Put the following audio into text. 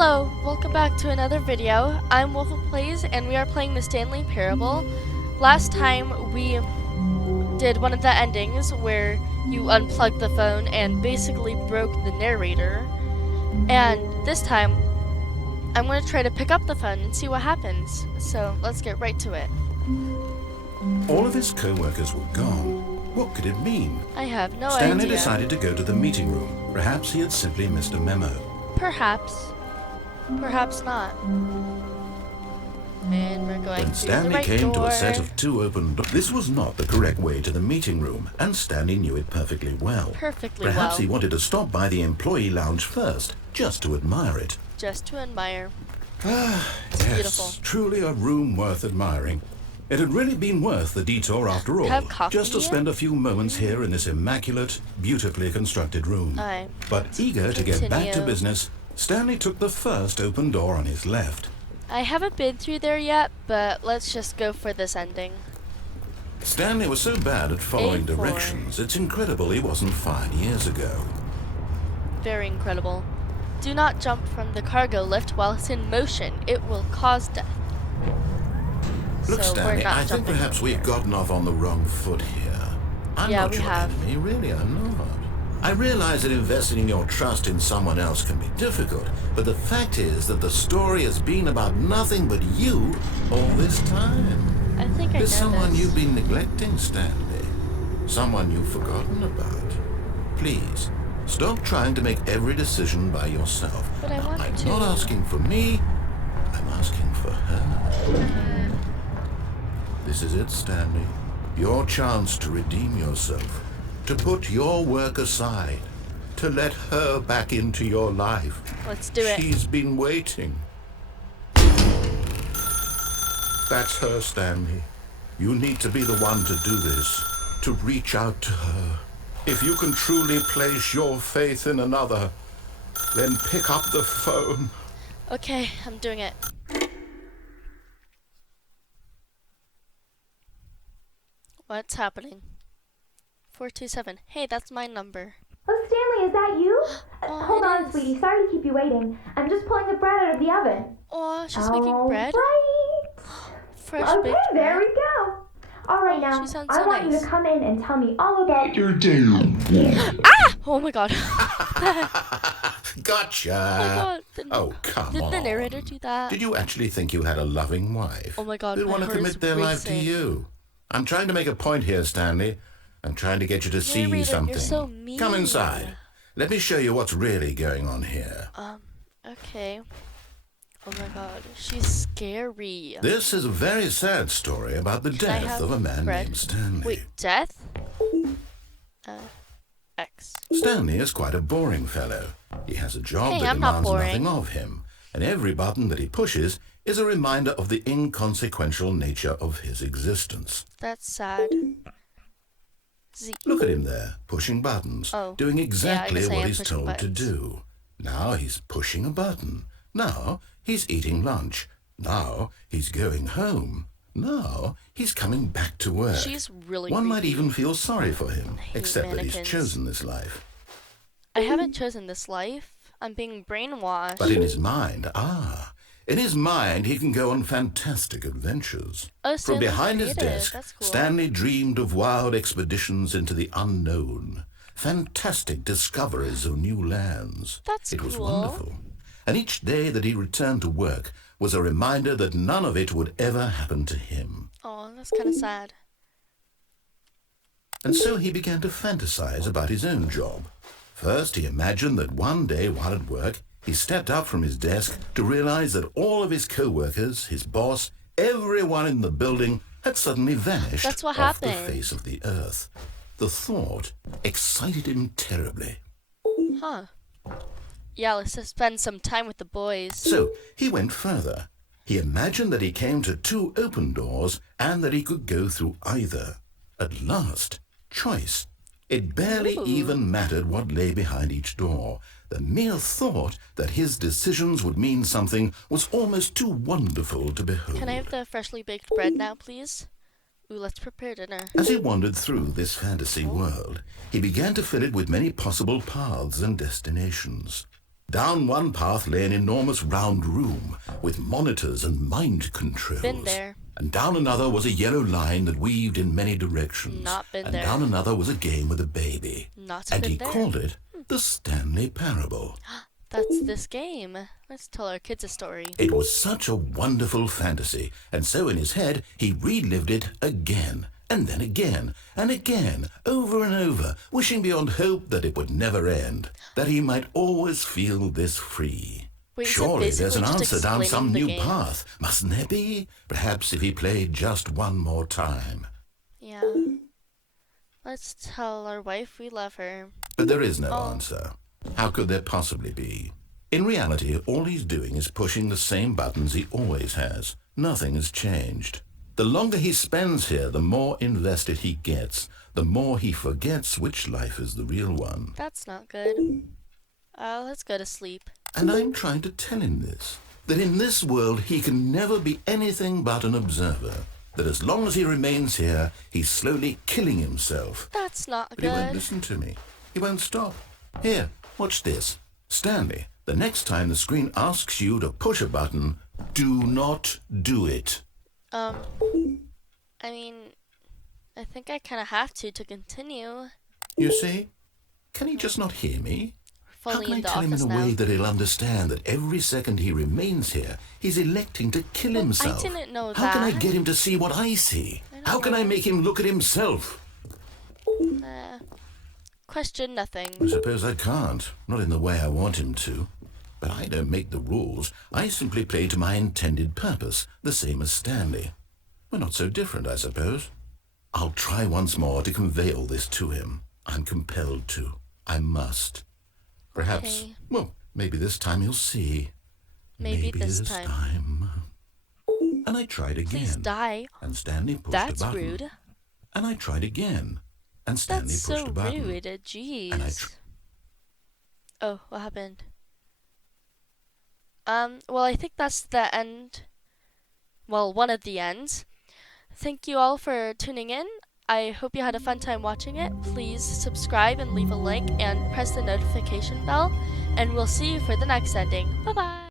Hello, welcome back to another video. I'm WolfaPlays and we are playing the Stanley Parable. Last time we did one of the endings where you unplugged the phone and basically broke the narrator. And this time, I'm going to try to pick up the phone and see what happens. So let's get right to it. All of his co-workers were gone. What could it mean? I have no Stanley idea. decided to go to the meeting room. Perhaps he had simply missed a memo. Perhaps. Perhaps not. And we're going When through Stanley the right came to door. a set of two open doors, this was not the correct way to the meeting room, and Stanley knew it perfectly well. Perhaps he wanted to stop by the employee lounge first, just to admire it. Just to admire. It's beautiful. Truly a room worth admiring. It had really been worth the detour after all, Have coffee just to yet? spend a few moments here in this immaculate, beautifully constructed room. Aye. But eager to get back to Continue. business, Stanley took the first open door on his left. I haven't been through there yet, but let's just go for this ending. Stanley was so bad at following A4. directions, it's incredible he wasn't fired years ago. Very incredible. Do not jump from the cargo lift while it's in motion. It will cause death. Look, So Stanley, we're not I think jumping perhaps from we've here. gotten off on the wrong foot here. I'm Yeah, not we your have. enemy, really, I'm not. I realize that investing your trust in someone else can be difficult, but the fact is that the story has been about nothing but you all this time. I think I know There's someone this. you've been neglecting, Stanley. Someone you've forgotten about. Please, stop trying to make every decision by yourself. But I Now, want I'm to. not asking for me, I'm asking for her. This is it, Stanley. Your chance to redeem yourself. To put your work aside. To let her back into your life. Let's do it. She's been waiting. That's her, Stanley. You need to be the one to do this. To reach out to her. If you can truly place your faith in another, then pick up the phone. Okay, I'm doing it. What's happening? 427. Hey, that's my number. Oh, Stanley, is that you? Oh, Hold it on, is. sweetie. Sorry to keep you waiting. I'm just pulling the bread out of the oven. Oh, she's making bread. Right. Fresh Okay, baked there bread. we go. All right, Oh, now, she sounds I so want you nice. to come in and tell me all about your Ah! Oh my god. Gotcha. Oh my god. Oh, come Did on. the narrator do that? Did you actually think you had a loving wife? Oh my god, They'd my want to heart is commit their life to racing. you. I'm trying to make a point here, Stanley. I'm trying to get you to see Narrator, something. you're so mean. Come inside. Let me show you what's really going on here. Okay. Oh my god, she's scary. This is a very sad story about the Can I death have of a man bread? named Stanley. Wait, death? X. Stanley is quite a boring fellow. He has a job Hey, that I'm not demands boring. nothing of him, and every button that he pushes is a reminder of the inconsequential nature of his existence. That's sad. Z. Look at him there, pushing buttons, Oh. doing exactly guess I what am he's pushing told to buttons. do. Now he's pushing a button. Now he's eating lunch. Now he's going home. Now he's coming back to work. She's really One might creepy. even feel sorry for him, hate except that he's mannequins. chosen this life. I haven't chosen this life. I'm being brainwashed. But in his mind, in his mind he can go on fantastic adventures. Oh, From Stanley's behind his creative. desk, That's cool. Stanley dreamed of wild expeditions into the unknown, fantastic discoveries of new lands. That's It was cool. wonderful. And each day that he returned to work was a reminder that none of it would ever happen to him. Oh, that's kind of sad. And so he began to fantasize about his own job. First, he imagined that one day while at work, he stepped up from his desk to realize that all of his co-workers, his boss, everyone in the building had suddenly vanished That's what off the happened. face of the earth. The thought excited him terribly. Huh. Yeah, let's just spend some time with the boys. So he went further. He imagined that he came to two open doors and that he could go through either. At last, choice. It barely Ooh. even mattered what lay behind each door. The mere thought that his decisions would mean something was almost too wonderful to behold. Can I have the freshly baked bread now, please? Ooh, let's prepare dinner. As he wandered through this fantasy world, he began to fill it with many possible paths and destinations. Down one path lay an enormous round room with monitors and mind controls. Been there. And down another was a yellow line that weaved in many directions. Not been and there. down another was a game with a baby. Not and been he there. called it the Stanley Parable. That's this game. Let's tell our kids a story. It was such a wonderful fantasy, and so in his head he relived it again, and then again, and again, over and over, wishing beyond hope that it would never end, that he might always feel this free. Wait, so Surely there's an basically just answer down some explaining the new game? path, mustn't there be? Perhaps if he played just one more time. Yeah. Let's tell our wife we love her. But there is no Oh. answer. How could there possibly be? In reality, all he's doing is pushing the same buttons he always has. Nothing has changed. The longer he spends here, the more invested he gets, the more he forgets which life is the real one. That's not good. Let's go to sleep. And I'm trying to tell him this, that in this world he can never be anything but an observer, that as long as he remains here, he's slowly killing himself. That's not But he won't good. listen to me. He won't stop. Here, watch this. Stanley, the next time the screen asks you to push a button, do not do it. I mean, I think I kind of have to continue. You see? Can he just not hear me? How Fully can I in the tell him in office a now. way that he'll understand that every second he remains here, he's electing to kill himself? I didn't know How can I that. get him to see what I see? I don't How can I know. make him look at himself? Question nothing. I suppose I can't. Not in the way I want him to. But I don't make the rules. I simply play to my intended purpose, the same as Stanley. We're not so different, I suppose. I'll try once more to convey all this to him. I'm compelled to. I must. Perhaps, Okay. well, maybe this time he'll see. Maybe this time. And I tried again. Please die. And Stanley pushed That's a button. rude. And I tried again. And Stanley That's pushed so a button. rude. Jeez. And I Oh, what happened? Well, I think that's the end. Well, one of the ends. Thank you all for tuning in. I hope you had a fun time watching it. Please subscribe and leave a like and press the notification bell. And we'll see you for the next ending. Bye-bye.